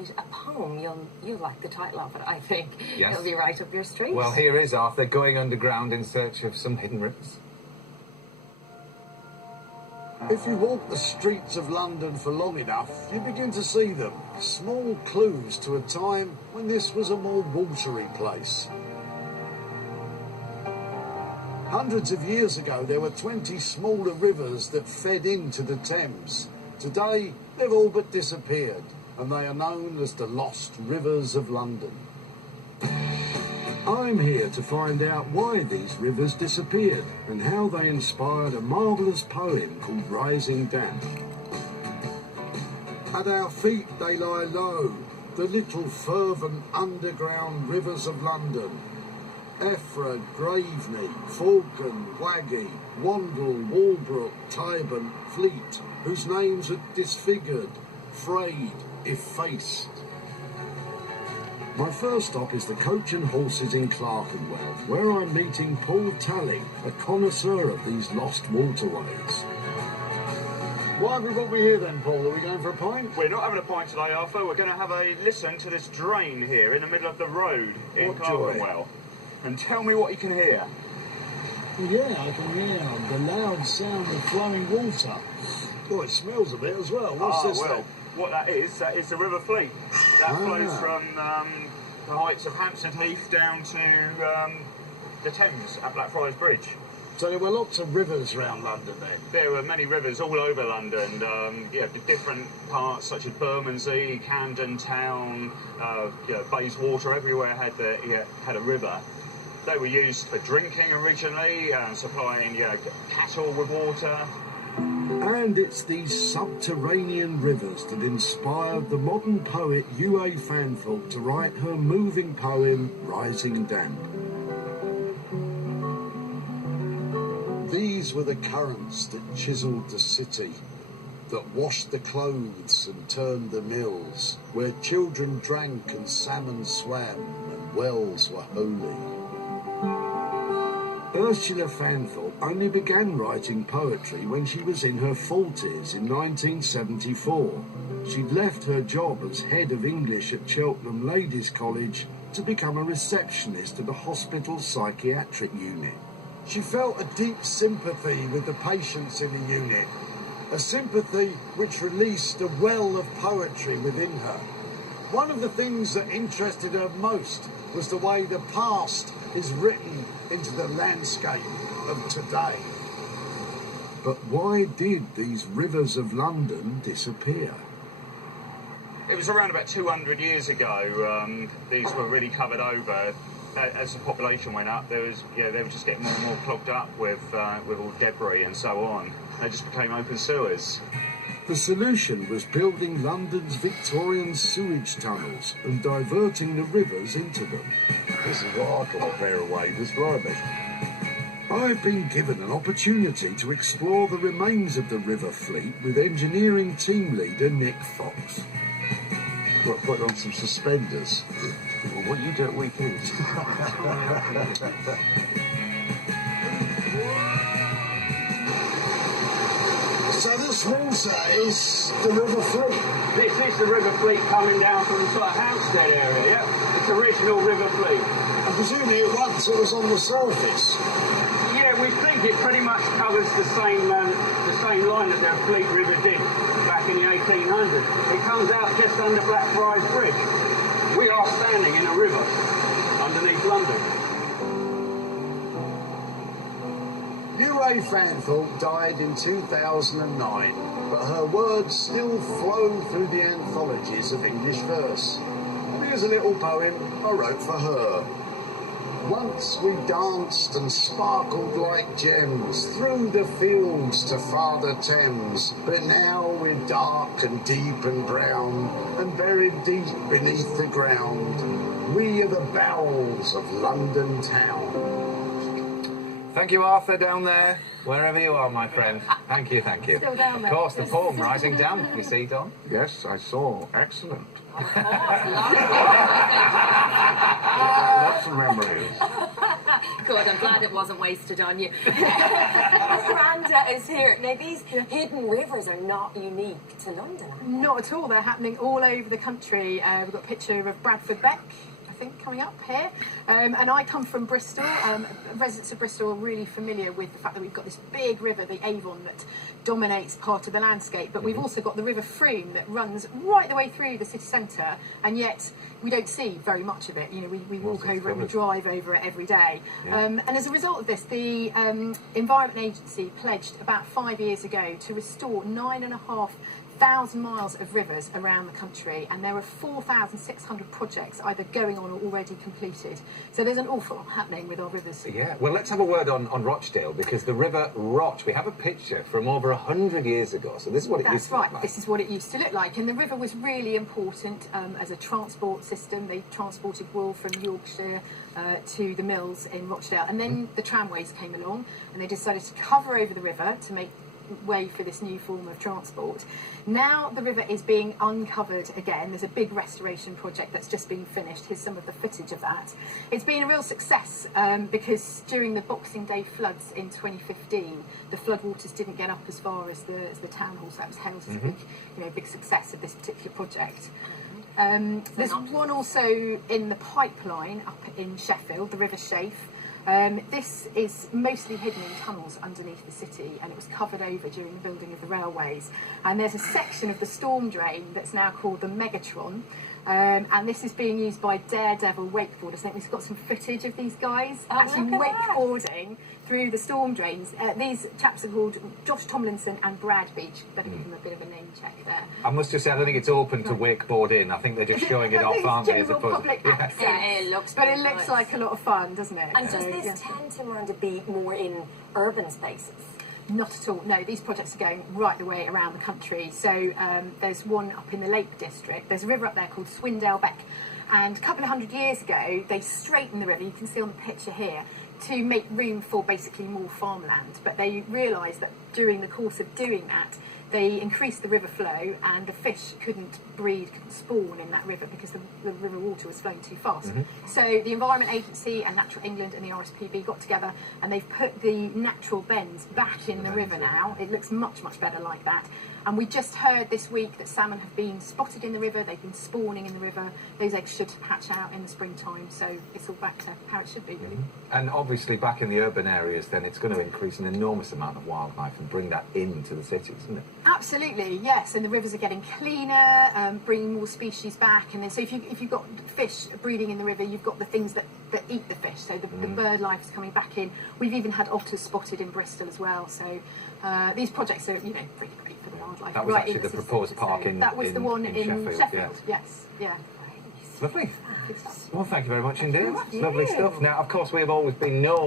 write a poem. You'll like the title of it, I think. Yes. It'll be right up your street. Well, here is Arthur going underground in search of some hidden rivers. If you walk the streets of London for long enough, you begin to see them. Small clues to a time when this was a more watery place. Hundreds of years ago, there were 20 smaller rivers that fed into the Thames. Today, they've all but disappeared, and they are known as the Lost Rivers of London. I'm here to find out why these rivers disappeared and how they inspired a marvellous poem called Rising Damp. At our feet they lie low, the little fervent underground rivers of London. Effra, Graveney, Falcon, Waggy, Wandle, Walbrook, Tyburn, Fleet, whose names are disfigured, frayed, effaced. My first stop is the Coach and Horses in Clerkenwell, where I'm meeting Paul Tally, a connoisseur of these lost waterways. Why have we brought me here then, Paul? Are we going for a pint? We're not having a pint today, Arthur. We're going to have a listen to this drain here in the middle of the road in Clerkenwell. And tell me what you can hear. Well, yeah, I can hear the loud sound of flowing water. Oh, it smells a bit as well. What's this then? What that is the River Fleet. That flows from the heights of Hampstead Heath down to the Thames at Blackfriars Bridge. So there were lots of rivers around London then? There were many rivers all over London, different parts such as Bermondsey, Camden Town, Bayswater, everywhere had a river. They were used for drinking originally, supplying cattle with water. And it's these subterranean rivers that inspired the modern poet Yue Fanthorpe to write her moving poem, Rising Damp. These were the currents that chiselled the city, that washed the clothes and turned the mills, where children drank and salmon swam and wells were holy. Ursula Fanthorpe only began writing poetry when she was in her 40s in 1974. She'd left her job as head of English at Cheltenham Ladies College to become a receptionist at a hospital's psychiatric unit. She felt a deep sympathy with the patients in the unit, a sympathy which released a well of poetry within her. One of the things that interested her most was the way the past is written into the landscape of today. But why did these rivers of London disappear? It was around about 200 years ago. These were really covered over. As the population went up, they were just getting more and more clogged up with all debris and so on. They just became open sewers. The solution was building London's Victorian sewage tunnels and diverting the rivers into them. This is what I call a pair of waders, blimey. I've been given an opportunity to explore the remains of the River Fleet with engineering team leader Nick Fox. What, put on some suspenders? Well, what do you do at weekends? So this water is the River Fleet? This is the River Fleet coming down from the sort of Hampstead area, yeah? It's original River Fleet. I presume it once it was on the surface. Yeah, we think it pretty much covers the same line that the Fleet River did back in the 1800s. It comes out just under Blackfriars Bridge. We are standing in a river underneath London. Yue Fanthorpe died in 2009, but her words still flow through the anthologies of English verse. Here's a little poem I wrote for her. Once we danced and sparkled like gems through the fields to Father Thames, but now we're dark and deep and brown and buried deep beneath the ground. We are the bowels of London town. Thank you, Arthur, down there, wherever you are, my friend. Thank you, thank you. Still down there. Of course, the poem, Rising Damp, you see, Don? Yes, I saw. Excellent. Of course, Lots of memories. Good, I'm glad it wasn't wasted on you. Miranda is here. Now, these hidden rivers are not unique to London, are they? Not at all. They're happening all over the country. We've got a picture of Bradford Beck, I think, coming up here. And I come from Bristol. Residents of Bristol are really familiar with the fact that we've got this big river, the Avon, that dominates part of the landscape. But we've also got the River Frome that runs right the way through the city centre, and yet we don't see very much of it. You know, we walk over it and we drive over it every day. Yeah. And as a result of this, the Environment Agency pledged about 5 years ago to restore 9,500 miles of rivers around the country, and there are 4,600 projects either going on or already completed. So there's an awful lot happening with our rivers. Yeah, well, let's have a word on Rochdale, because the River Roch, we have a picture from over 100 years ago, so this is what it used That's to look right, like. this is what it used to look like, and the river was really important as a transport system. They transported wool from Yorkshire to the mills in Rochdale, and then the tramways came along and they decided to cover over the river to make way for this new form of transport. Now the river is being uncovered again. There's a big restoration project that's just been finished. Here's some of the footage of that. It's been a real success because during the Boxing Day floods in 2015, the floodwaters didn't get up as far as the town hall, so that was hailed as a big success of this particular project. There's one also in the pipeline up in Sheffield, the River Shafe. This is mostly hidden in tunnels underneath the city, and it was covered over during the building of the railways. And there's a section of the storm drain that's now called the Megatron, and this is being used by daredevil wakeboarders. I think we've got some footage of these guys actually look at that. wakeboarding through the storm drains. These chaps are called Josh Tomlinson and Brad Beach. Better give them a bit of a name check there. I must just say, I don't think it's open to wakeboarding. I think they're just showing it off, aren't they? As General opposed public yeah. access. It looks But it very looks nice. like a lot of fun, doesn't it? And does So, this yeah. tend to, Miranda, be more in urban spaces? Not at all. No, these projects are going right the way around the country. So there's one up in the Lake District. There's a river up there called Swindale Beck. And a couple of 100 years ago, they straightened the river, you can see on the picture here, to make room for basically more farmland. But they realised that during the course of doing that, they increased the river flow, and the fish couldn't breed, couldn't spawn in that river because the river water was flowing too fast. So the Environment Agency and Natural England and the RSPB got together, and they've put the natural bends back in the river now. It looks much, much better like that. And we just heard this week that salmon have been spotted in the river, they've been spawning in the river. Those eggs should hatch out in the springtime, so it's all back to how it should be, really. And obviously back in the urban areas, then it's going to increase an enormous amount of wildlife and bring that into the cities, isn't it? Absolutely, yes, and the rivers are getting cleaner, bringing more species back, and then so if you've got fish breeding in the river, you've got the things that eat the fish, so the bird life is coming back in. We've even had otters spotted in Bristol as well, so these projects are, really great for the wildlife. That was right actually in the city proposed centre. park So in that was the one in Sheffield, yeah. yes, yeah. Lovely. Good stuff. Well, thank you very much indeed. much. Lovely Yeah. stuff. Now, of course, we have always been known